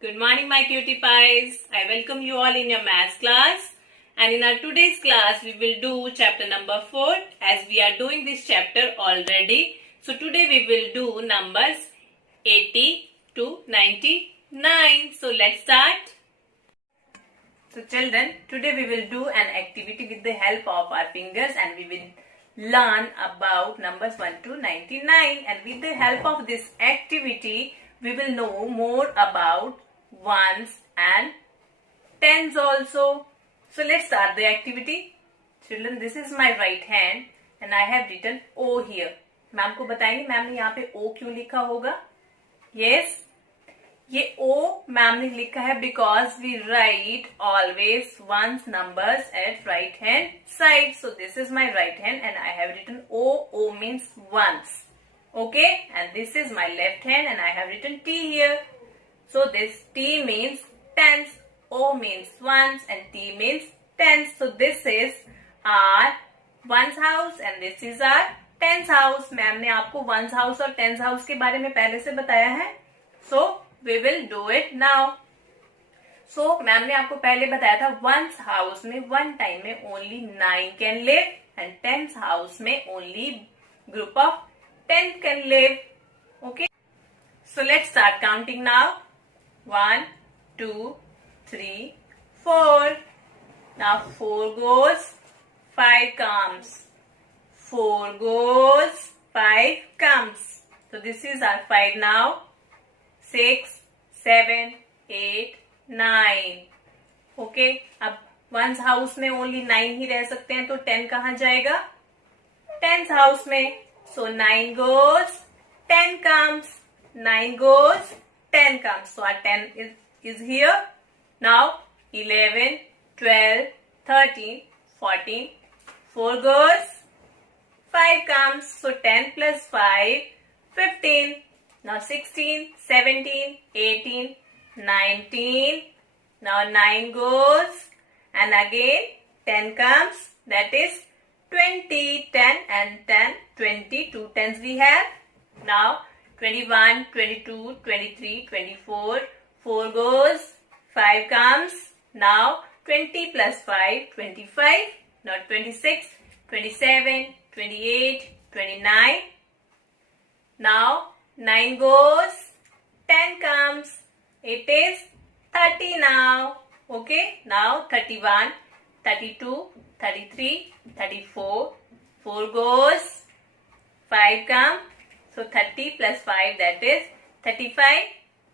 Good morning, my cutie pies. I welcome you all in your maths class. And in our today's class, we will do chapter number 4 as we are doing this chapter already. So today we will do numbers 80 to 99. So let's start. So children, today we will do an activity with the help of our fingers and we will learn about numbers 1 to 99. And with the help of this activity, we will know more about ones and tens also. So let's start the activity. Children, this is my right hand and I have written O here. Ma'am को बताएंगे ma'am ने यहाँ पे O क्यों लिखा होगा? Yes, ये O ma'am ने लिखा है because we write always ones numbers at right hand side. So this is my right hand and I have written O. O means ones. Okay, and this is my left hand and I have written T here. So this T means tens, O means ones and T means tens. So this is our ones house and this is our tens house. Ma'am ने आपको ones house और tens house के बारे में पहले से बताया है. So we will do it now. So ma'am ने आपको पहले बताया था ones house में one time में only 9 can live and tens house में only group of 10 can live. Okay. So let's start counting now. 1, 2, 3, 4. Now 4 goes, 5 comes. 4 goes, 5 comes. So this is our 5 now. 6, 7, 8, 9. Okay. अब ones house में only 9 ही रह सकते हैं तो 10 कहाँ जाएगा? Tens house में. So 9 goes, 10 comes. 9 goes, 10 comes. So our 10 is here. Now 11, 12, 13, 14. 4 goes, 5 comes. So 10 plus 5, 15. Now 16, 17, 18, 19. Now 9 goes and again 10 comes. That is 20, 10 and 10, 20, 2 tens we have. Now 21, 22, 23, 24, 4 goes, 5 comes. Now 20 plus 5, 25. Now 26, 27, 28, 29. Now 9 goes, 10 comes. It is 30 now. Okay, now 31, 32, 33, 34, 4 goes, 5 come. So 30 plus 5 that is 35.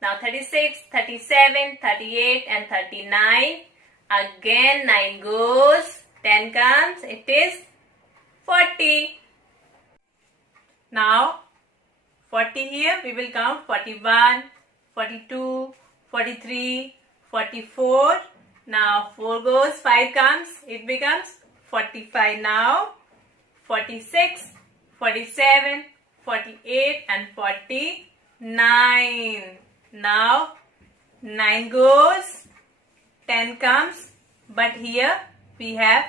Now 36, 37, 38 and 39. Again 9 goes, 10 comes. It is 40. Now 40 here we will count 41, 42, 43, 44. Now 4 goes, 5 comes. It becomes 45 now. 46, 47, 48 and 49. Now 9 goes, 10 comes. But here we have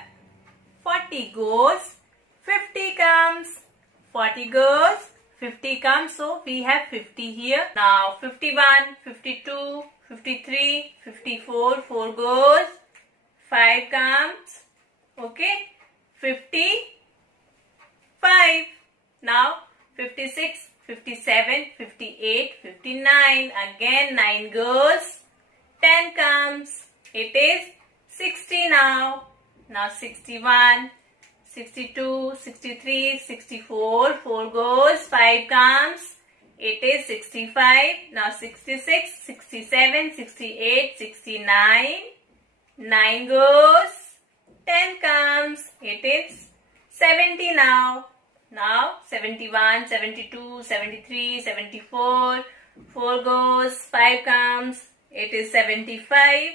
40 goes, 50 comes. 40 goes, 50 comes. So we have 50 here. Now 51, 52, 53, 54, 4 goes, 5 comes. Okay, 55. Now 56, 57, 58, 59. Again 9 goes, 10 comes. It is 60 now. Now 61, 62, 63, 64. 4 goes, 5 comes. It is 65. Now 66, 67, 68, 69. 9 goes, 10 comes. It is 70 now. Now 71, 72, 73, 74. 4 goes, 5 comes. It is 75,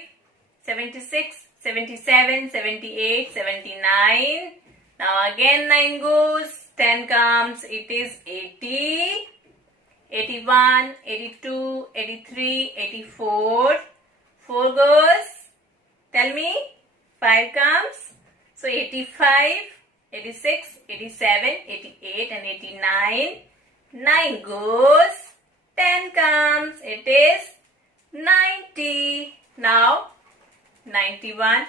76, 77, 78, 79. Now again 9 goes, 10 comes. It is 80, 81, 82, 83, 84. 4 goes. Tell me. 5 comes. So 85, 86, 87, 88 and 89. 9 goes. 10 comes. It is 90. Now 91,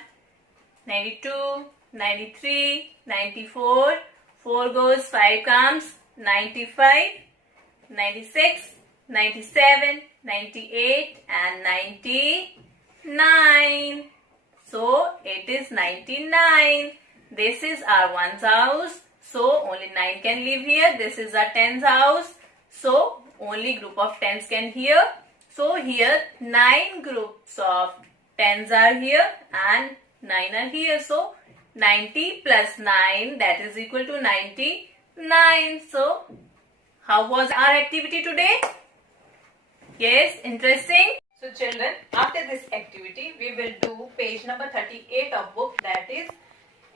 92, 93, 94. 4 goes, 5 comes. 95, 96, 97, 98 and 99. So it is 99. This is our ones house. So only 9 can live here. This is our tens house. So only group of tens can here. So here 9 groups of tens are here and 9 are here. So 90 plus 9, that is equal to 99. So how was our activity today? Yes, interesting. So children, after this activity, we will do page number 38 of book. That is,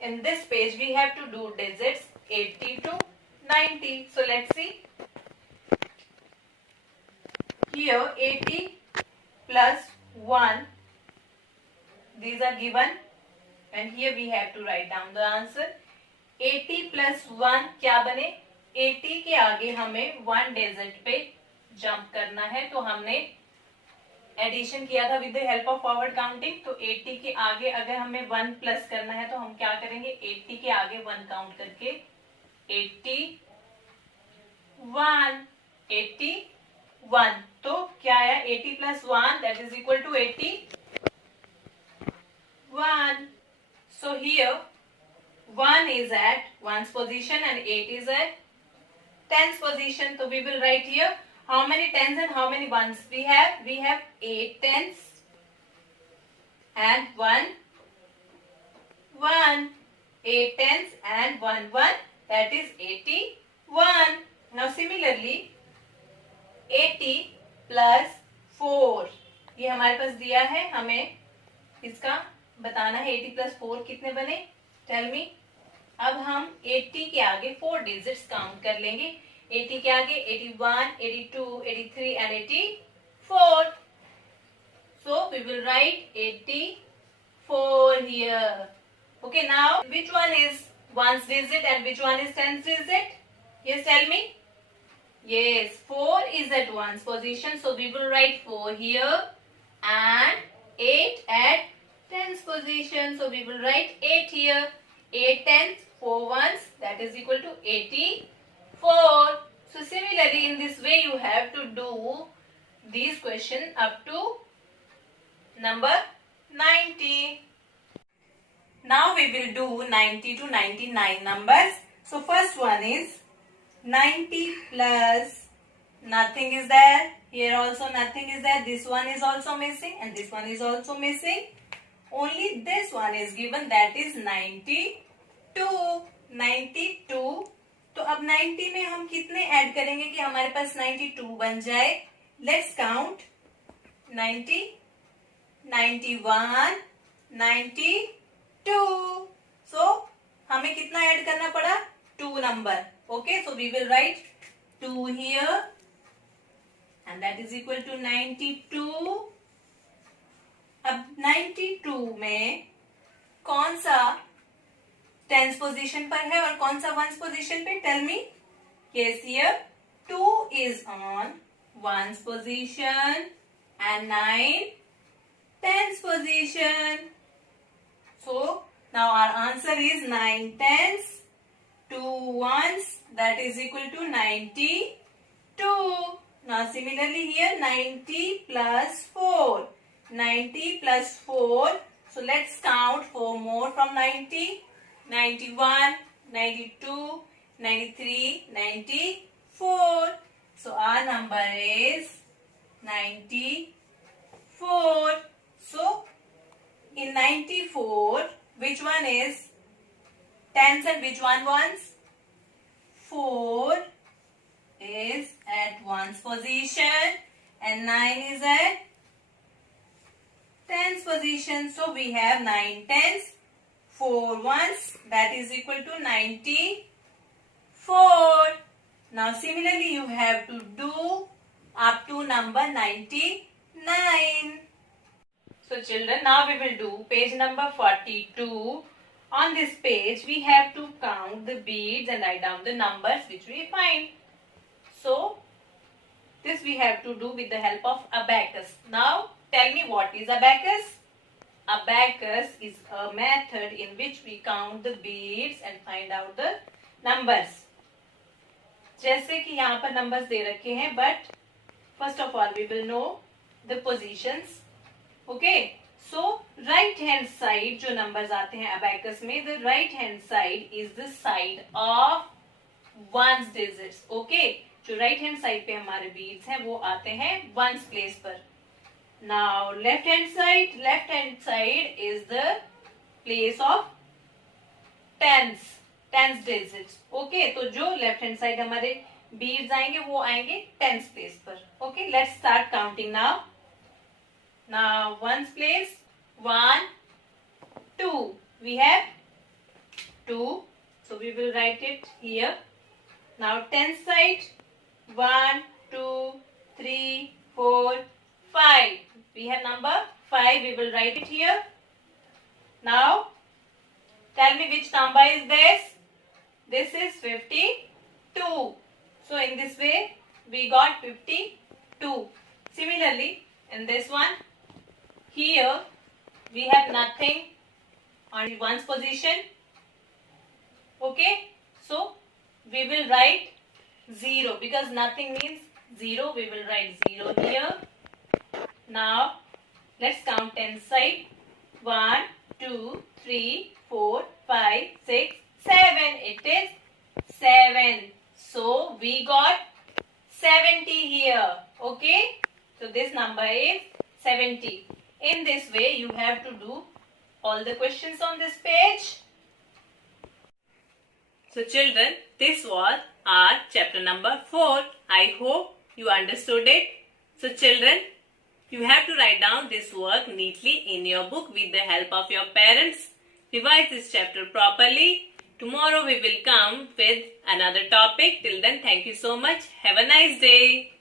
in this page we have to do digits 80 to 90. So let's see. Here 80 plus 1, these are given, and here we have to write down the answer. 80 plus 1 क्या बने? 80 के आगे हमें 1 digit पे jump करना है, तो हमने एडिशन किया था with the help of forward counting. तो 80 के आगे अगर हमें 1 प्लस करना है तो हम क्या करेंगे? 80 के आगे 1 काउंट करके 81. 81. तो क्या आया? 80 plus 1 that is equal to 81. So here 1 is at 1's position and 8 is at 10's position. So we will write here how many tens and how many ones we have. We have 8 tens and 1. 8 tens and 1. That is 81. Now similarly 80 plus 4, ये हमारे पास दिया है, हमें इसका बताना है 80 plus 4 कितने बने? Tell me. अब हम 80 के आगे 4 डिजिट्स काउंट कर लेंगे. 80 के आगे 81, 82, 83 and 84. So we will write 84 here. Okay, now which one is 1's digit and which one is 10's digit? Yes, tell me. Yes, 4 is at 1's position, so we will write 4 here and 8 at 10's position, so we will write 8 here. 8 tens, 4 ones, that is equal to 84. So similarly in this way you have to do these questions up to number 90. Now we will do 90 to 99 numbers. So first one is 90 plus nothing is there. Here also nothing is there. This one is also missing and this one is also missing. Only this one is given, that is 92. 92. तो अब 90 में हम कितने add करेंगे कि हमारे पास 92 बन जाए? Let's count. 90, 91, 92. सो हमें कितना ऐड करना पड़ा? 2 number. Okay, so we will write 2 here and that is equal to 92. अब 92 में कौन सा 10th पोजीशन पर है और कौन सा 1's पोजीशन पे? Tell me. Yes, here 2 is on 1's position and 9 10th position. So now our answer is 9 tens, 2 ones, that is equal to 92. Now similarly here 90 plus 4. 90 plus 4. So let's count 4 more from 90. 91, 92, 93, 94. So our number is 94. So in 94, which one is tens and which one ones? 4 is at 1's position and 9 is at 10's position. So we have 9 tens, 4 ones, that is equal to 94. Now similarly you have to do up to number 99. So children, now we will do page number 42. On this page we have to count the beads and write down the numbers which we find. So this we have to do with the help of abacus. Now tell me what is abacus? Abacus is a method in which we count the beads and find out the numbers. जैसे कि यहाँ पर numbers दे रखे हैं, but first of all we will know the positions. Okay, so right hand side जो numbers आते हैं abacus में, the right hand side is the side of ones digits. Okay, जो right hand side पे हमारे beads हैं वो आते हैं ones place पर. Now left hand side is the place of tens digits. Okay, तो जो left hand side हमारे beads आएंगे वो आएंगे tens place पर. Okay, let's start counting now. Now ones place, 1, 2. We have 2, so we will write it here. Now tens side, 1, 2, 3, 4, 5. We have number 5. We will write it here. Now, tell me which number is this? This is 52. So, in this way, we got 52. Similarly, in this one, here, we have nothing on one's position. Okay? So, we will write 0 because nothing means 0. We will write 0 here. Now, let's count tens side. 1, 2, 3, 4, 5, 6, 7. It is 7. So, we got 70 here. Okay? So, this number is 70. In this way, you have to do all the questions on this page. So, children, this was our chapter number 4. I hope you understood it. So, children, you have to write down this work neatly in your book with the help of your parents. Revise this chapter properly. Tomorrow we will come with another topic. Till then, thank you so much. Have a nice day.